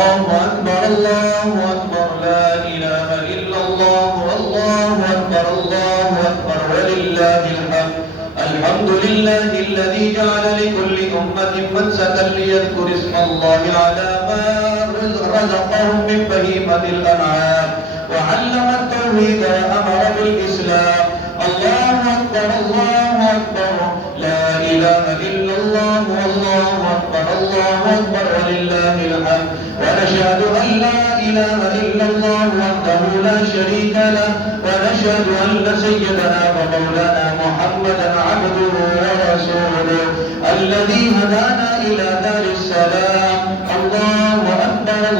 الله أكبر لا إله إلا الله الله أكبر ولله الحمد الحمد لله الذي جعل لكل أمة منسكا ليذكر اسم الله على ما رزقهم من بهيمة الأنعام وعلم التوحيد وأمر بالإسلام الله أكبر لا إله إلا الله الله أكبر ولله الحمد ونشهد أن لا إله إلا الله وحده لا شريك له ونشهد أن سيدنا ومولانا محمدا عبده ورسوله الذي هدانا إلى دار السلام الله أكبر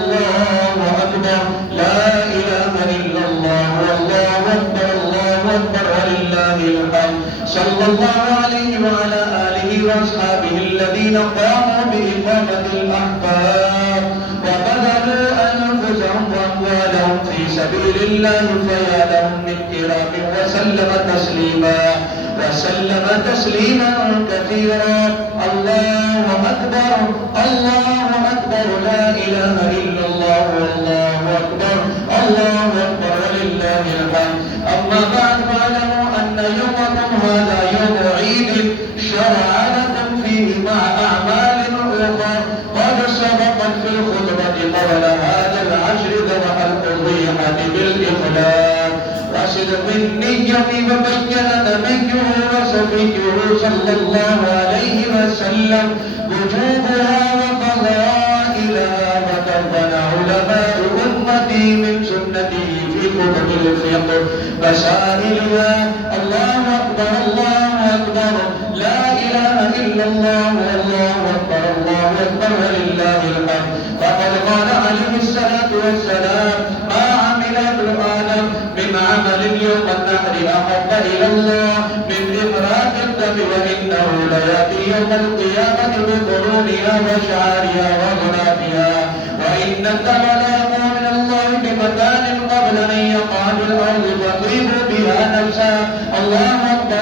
لا إله إلا الله والله أكبر ولله الحمد صلى الله عليه وعلى آله وأصحابه الذين قاموا بإقامة الأحكام وبذلوا أنفسهم وأموالهم في سبيل الله فيا لهم من كرام وسلم تسليما كثيرا الله أكبر لا إله إلا الله والله أكبر ولله الحمد أما بعد فاعلموا أن يومكم هذا يوم عيد شرع لكم فيه مع أعمال أخرى قد سبقت في الخطبة قبل هذا العشر ذبح الأضحية بالإخلاص وصدق النية وبين نبيه وصفيه صلى الله عليه وسلم وجوبها وفضائلها وكفن علماء أمتي من سنته في كتب الفقه مسائلها الله أكبر لا إله إلا الله والله أكبر ولله الحمد وقد قال عليه الصلاة والسلام ما عمل ابن آدم من عمل يوم النحر أحب إلى الله من إفراط الدم وإنه ليأتي يوم القيامة بقرونها وشعارها وغنافها وإن الدم لا يقوم من الله بمكان قبل أن يقع بالأرض فطيب بها نفسها الله أكبر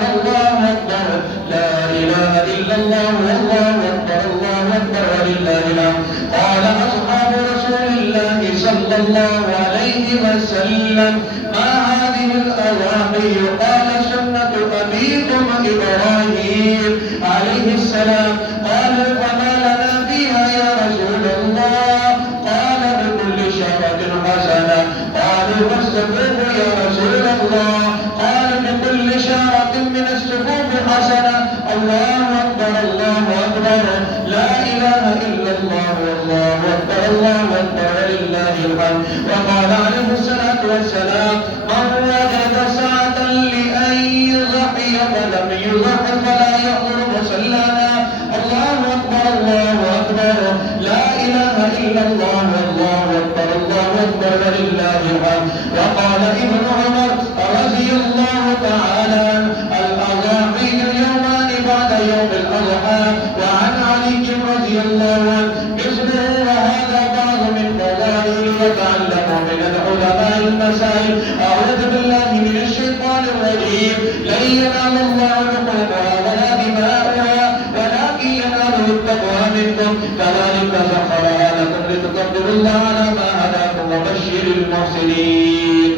لا إله إلا الله والله أكبر ولله الحمد قال أصحاب رسول الله صلى الله عليه وسلم ما هذه الأضاحي قال سنة أبيكم إبراهيم عليه السلام قالوا فما لنا فيها يا رسول الله قال بكل شهوة حسنة قالوا فاستفوه يا رسول الله قال بكل شهوة من السفوف حسنة الله أكبر لا إله إلا الله والله أكبر ولله الحمد وقال عليه الصلاة والسلام من وجد سعة لأن يضحي فلم يضح فلا يأمر مصلانا الله أكبر لا إله إلا الله والله أكبر ولله الحمد وقال ابن عمر رضي الله تعالى الأضاحي يومان بعد يوم الأضحى وعن علي رضي الله عنه مثله وهذا بعض من فضائل يتعلم من العلماء المسائل أعوذ بالله من الشيطان الرجيم لن ينال الله لحومها ولا دماؤها ولكن يناله التقوى منكم كذلك سخرها لكم لتقدروا الله على ما هداكم وبشر المحسنين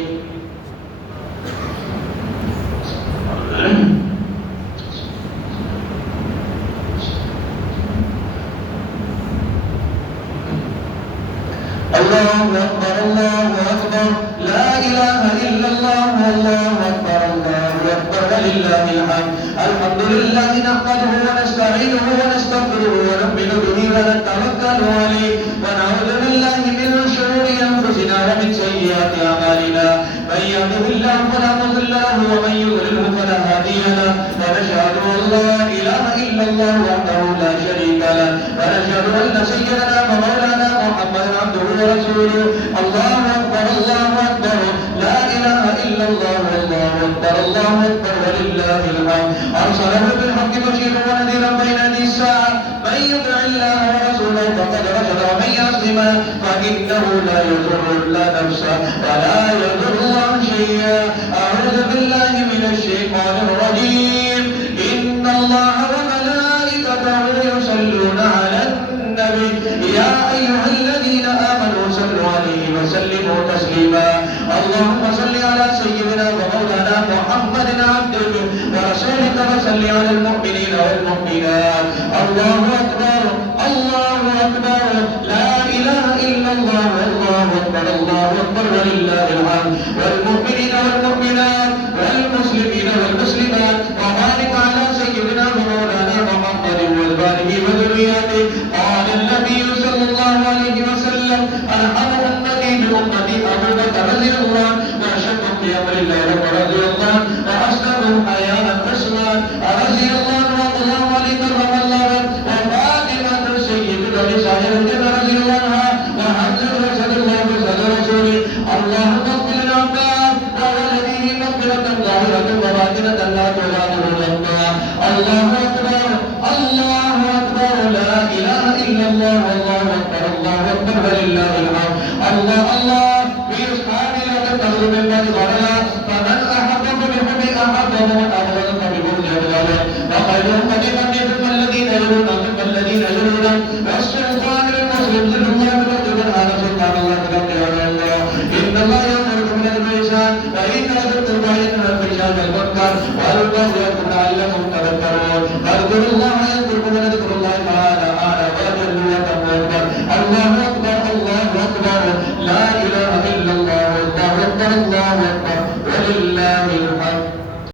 الله أكبر لا إله إلا الله والله أكبر ولله الحمد لله نحمده ونستعينه ونستغفره ونؤمن به ونتوكل عليه ونعوذ بالله من شرور أنفسنا ومن سيئات أعمالنا من يهده الله فلا مضل له ومن يضلله فلا هادي له ونشهد أن لا إله إلا الله وحده لا شريك له ونشهد أن سيدنا ومولانا محمدا عبده ورسوله الله أكبر لا إله إلا الله والله أكبر ولله الحمد أرسله بالحق بشيرا ونذيرا بين يدي الساعة من يطع الله ورسوله فقد رشد ومن يعصهما فإنه لا يضر إلا نفسه ولا يضر الله شيئا أعوذ بالله من الشيطان الرجيم إن الله وملائكته يصلون على النبي يا أيها الذين آمنوا اللهم صل على سيدنا ومولانا محمد عبدك ورسولك وصل على المؤمنين والمؤمنات. الله أكبر الله أكبر لا إله إلا الله والله أكبر الله أكبر ولله الحمد. والمؤمنين والمؤمنات والمسلمين والمسلمات وبارك على سيدنا ومولانا محمد وآله وذريته. قال النبي صلى الله عليه وسلم أرحم أمتي بأمتي أبو بكر رضي الله وأشدهم في أمر الله عمر رضي الله وأصدقهم حياء عثمان رضي الله والله عليه كرم الله وفاطمة سيدة نساء الجنة رضي الله عنها وحمزة رسول الله وسد رسوله. اللهم اغفر للعباد وولده مغفرة ظاهرة وباطنة لا تغادر ذنبا. الله أكبر الله أكبر لا إله إلا الله والله أكبر الله أكبر ولله الحمد. الله الله بإصحاب لا تتخذ من بعد غرلا فمن أحب بحب أحب ومن أبغض فببغض أبغض. وخير أمة قد ثم الذين يلون ثم الذين يلون والسلطان للمسلم ذل الله بالأرض هذا سلطان الله تبقى على الله. إن الله يأمركم بالإحسان وإيتاء ذي القربى وينهى عن الفحشاء والمنكر والبغي لعلكم تذكرون. فاذكروا الله